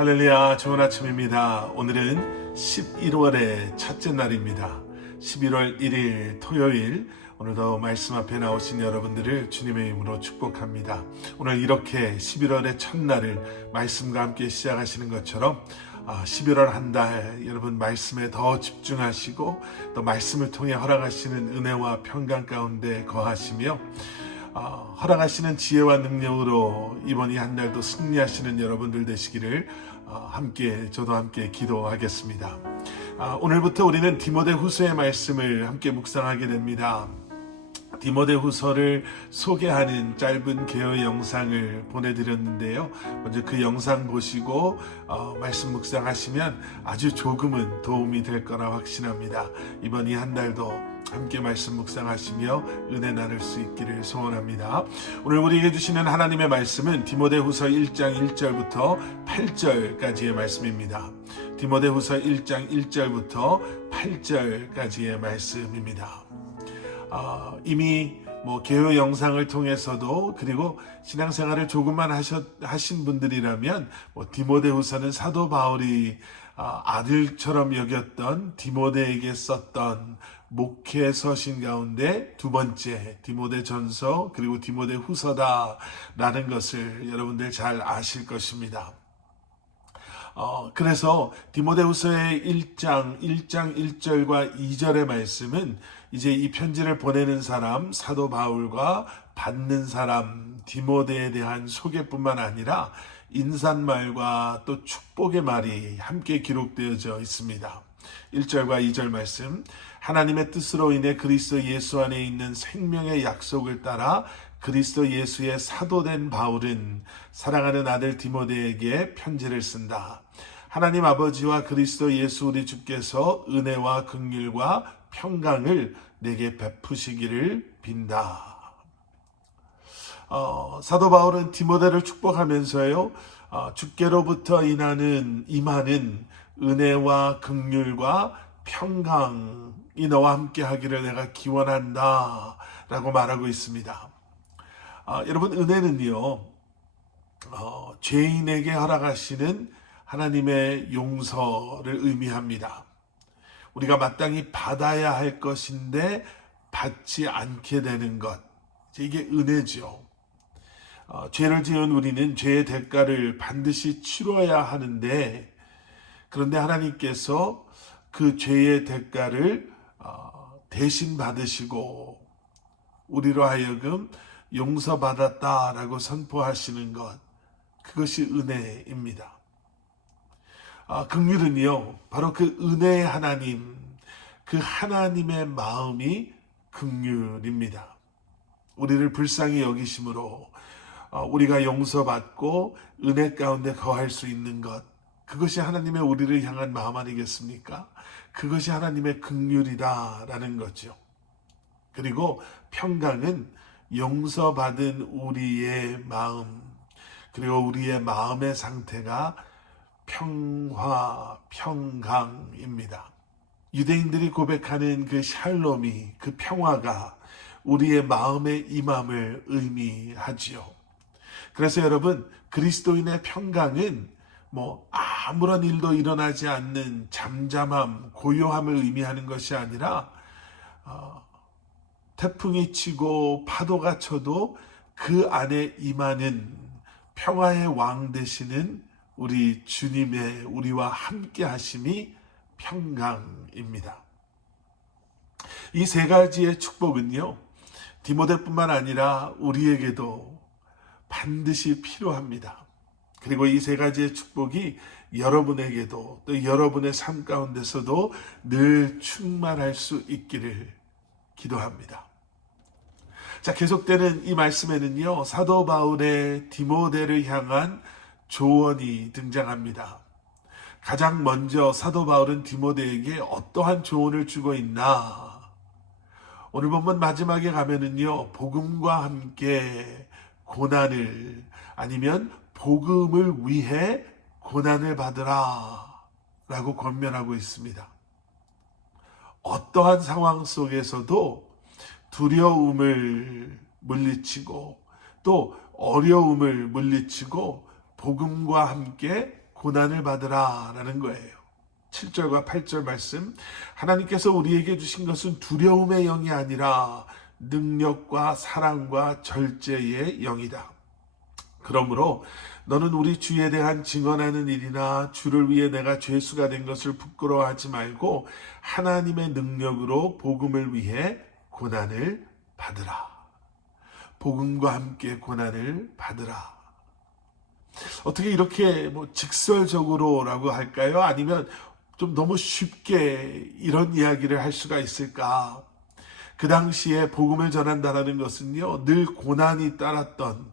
할렐루야, 좋은 아침입니다. 오늘은 11월의 첫째 날입니다. 11월 1일 토요일, 오늘도 말씀 앞에 나오신 여러분들을 주님의 이름으로 축복합니다. 오늘 이렇게 11월의 첫날을 말씀과 함께 시작하시는 것처럼 11월 한 달 여러분 말씀에 더 집중하시고 또 말씀을 통해 허락하시는 은혜와 평강 가운데 거하시며 허락하시는 지혜와 능력으로 이번 이 한 달도 승리하시는 여러분들 되시기를 저도 함께 기도하겠습니다. 오늘부터 우리는 디모데후서의 말씀을 함께 묵상하게 됩니다. 디모데후서를 소개하는 짧은 개요 영상을 보내드렸는데요. 먼저 그 영상 보시고 말씀 묵상하시면 아주 조금은 도움이 될 거라 확신합니다. 이번 이 한 달도 함께 말씀 묵상하시며 은혜 나눌 수 있기를 소원합니다. 오늘 우리에게 주시는 하나님의 말씀은 디모데후서 1장 1절부터 8절까지의 말씀입니다. 디모데후서 1장 1절부터 8절까지의 말씀입니다. 이미 개요 영상을 통해서도 그리고 신앙생활을 조금만 하신 분들이라면 디모데후서는 사도 바울이 아들처럼 여겼던 디모데에게 썼던 목회 서신 가운데 두 번째 디모데전서 그리고 디모데후서다라는 것을 여러분들 잘 아실 것입니다. 그래서 디모데후서의 1장 1절과 2절의 말씀은 이제 이 편지를 보내는 사람 사도 바울과 받는 사람 디모데에 대한 소개뿐만 아니라 인사말과 또 축복의 말이 함께 기록되어져 있습니다. 1절과 2절 말씀, 하나님의 뜻으로 인해 그리스도 예수 안에 있는 생명의 약속을 따라 그리스도 예수의 사도된 바울은 사랑하는 아들 디모데에게 편지를 쓴다. 하나님 아버지와 그리스도 예수 우리 주께서 은혜와 긍휼과 평강을 내게 베푸시기를 빈다. 사도 바울은 디모데를 축복하면서요, 주께로부터 임하는 은혜와 긍휼과 평강이 너와 함께 하기를 내가 기원한다 라고 말하고 있습니다. 여러분, 은혜는요, 죄인에게 허락하시는 하나님의 용서를 의미합니다. 우리가 마땅히 받아야 할 것인데 받지 않게 되는 것, 이게 은혜죠. 죄를 지은 우리는 죄의 대가를 반드시 치러야 하는데, 그런데 하나님께서 그 죄의 대가를 대신 받으시고 우리로 하여금 용서받았다라고 선포하시는 것, 그것이 은혜입니다. 긍휼은요, 바로 그 은혜의 하나님, 그 하나님의 마음이 긍휼입니다. 우리를 불쌍히 여기심으로 우리가 용서받고 은혜 가운데 거할 수 있는 것, 그것이 하나님의 우리를 향한 마음 아니겠습니까? 그것이 하나님의 긍휼이다라는 거죠. 그리고 평강은 용서받은 우리의 마음, 그리고 우리의 마음의 상태가 평강입니다. 유대인들이 고백하는 그 샬롬이, 그 평화가 우리의 마음에 임함을 의미하지요. 그래서 여러분, 그리스도인의 평강은 아무런 일도 일어나지 않는 잠잠함, 고요함을 의미하는 것이 아니라 태풍이 치고 파도가 쳐도 그 안에 임하는 평화의 왕 되시는 우리 주님의 우리와 함께 하심이 평강입니다. 이 세 가지의 축복은요, 디모데뿐만 아니라 우리에게도 반드시 필요합니다. 그리고 이 세 가지의 축복이 여러분에게도 또 여러분의 삶 가운데서도 늘 충만할 수 있기를 기도합니다. 자, 계속되는 이 말씀에는요, 사도 바울의 디모데를 향한 조언이 등장합니다. 가장 먼저 사도 바울은 디모데에게 어떠한 조언을 주고 있나? 오늘 본문 마지막에 가면은요, 복음과 함께 고난을, 아니면 복음을 위해 고난을 받으라 라고 권면하고 있습니다. 어떠한 상황 속에서도 두려움을 물리치고 또 어려움을 물리치고 복음과 함께 고난을 받으라 라는 거예요. 7절과 8절 말씀, 하나님께서 우리에게 주신 것은 두려움의 영이 아니라 능력과 사랑과 절제의 영이다. 그러므로 너는 우리 주에 대한 증언하는 일이나 주를 위해 내가 죄수가 된 것을 부끄러워하지 말고 하나님의 능력으로 복음을 위해 고난을 받으라. 복음과 함께 고난을 받으라. 어떻게 이렇게 직설적으로라고 할까요? 아니면 좀 너무 쉽게 이런 이야기를 할 수가 있을까? 그 당시에 복음을 전한다는 것은요, 늘 고난이 따랐던,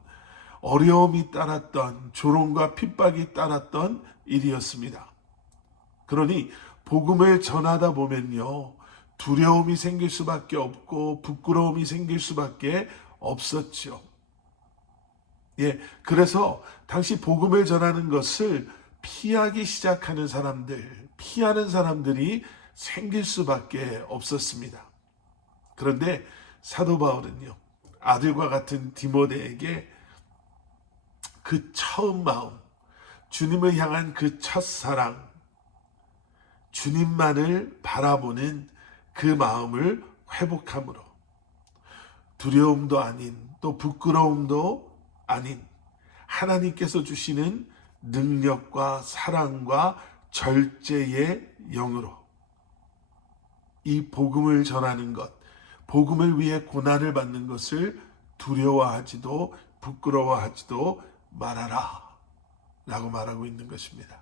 어려움이 따랐던, 조롱과 핍박이 따랐던 일이었습니다. 그러니 복음을 전하다 보면요, 두려움이 생길 수밖에 없고 부끄러움이 생길 수밖에 없었죠. 그래서 당시 복음을 전하는 것을 피하기 시작하는 사람들, 피하는 사람들이 생길 수밖에 없었습니다. 그런데 사도 바울은요, 아들과 같은 디모데에게 그 처음 마음, 주님을 향한 그 첫사랑, 주님만을 바라보는 그 마음을 회복함으로 두려움도 아닌, 또 부끄러움도 아닌 하나님께서 주시는 능력과 사랑과 절제의 영으로 이 복음을 전하는 것, 복음을 위해 고난을 받는 것을 두려워하지도 부끄러워하지도 말아라 라고 말하고 있는 것입니다.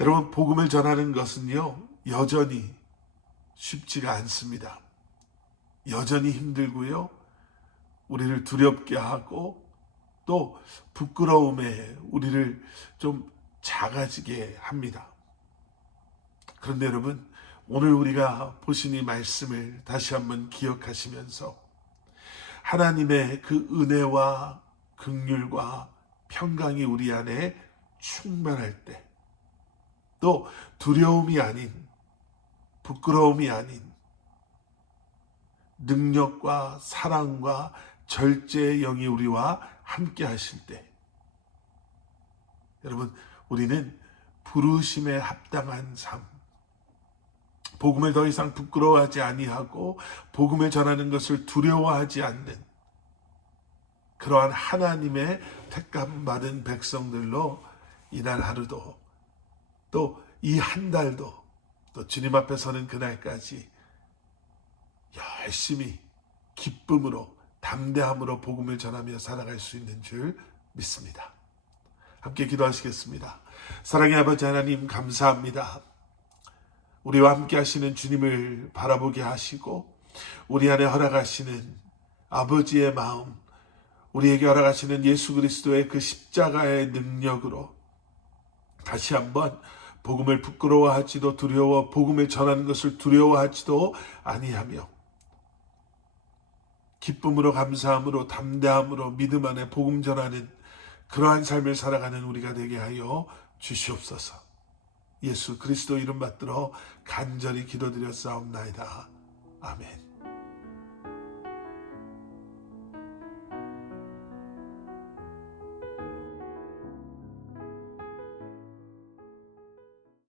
여러분, 복음을 전하는 것은요, 여전히 쉽지가 않습니다. 여전히 힘들고요, 우리를 두렵게 하고 또 부끄러움에 우리를 좀 작아지게 합니다. 그런데 여러분, 오늘 우리가 보신 이 말씀을 다시 한번 기억하시면서 하나님의 그 은혜와 긍휼과 평강이 우리 안에 충만할 때, 또 두려움이 아닌, 부끄러움이 아닌 능력과 사랑과 절제의 영이 우리와 함께 하실 때, 여러분, 우리는 부르심에 합당한 삶, 복음을 더 이상 부끄러워하지 아니하고 복음을 전하는 것을 두려워하지 않는 그러한 하나님의 택감 받은 백성들로 이날 하루도, 또 이 한 달도, 또 주님 앞에 서는 그날까지 열심히 기쁨으로 담대함으로 복음을 전하며 살아갈 수 있는 줄 믿습니다. 함께 기도하시겠습니다. 사랑의 아버지 하나님, 감사합니다. 우리와 함께 하시는 주님을 바라보게 하시고 우리 안에 허락하시는 아버지의 마음, 우리에게 허락하시는 예수 그리스도의 그 십자가의 능력으로 다시 한번 복음을 부끄러워하지도 복음을 전하는 것을 두려워하지도 아니하며 기쁨으로, 감사함으로, 담대함으로 믿음 안에 복음 전하는 그러한 삶을 살아가는 우리가 되게 하여 주시옵소서. 예수 그리스도 이름 받들어 간절히 기도드렸사옵나이다. 아멘.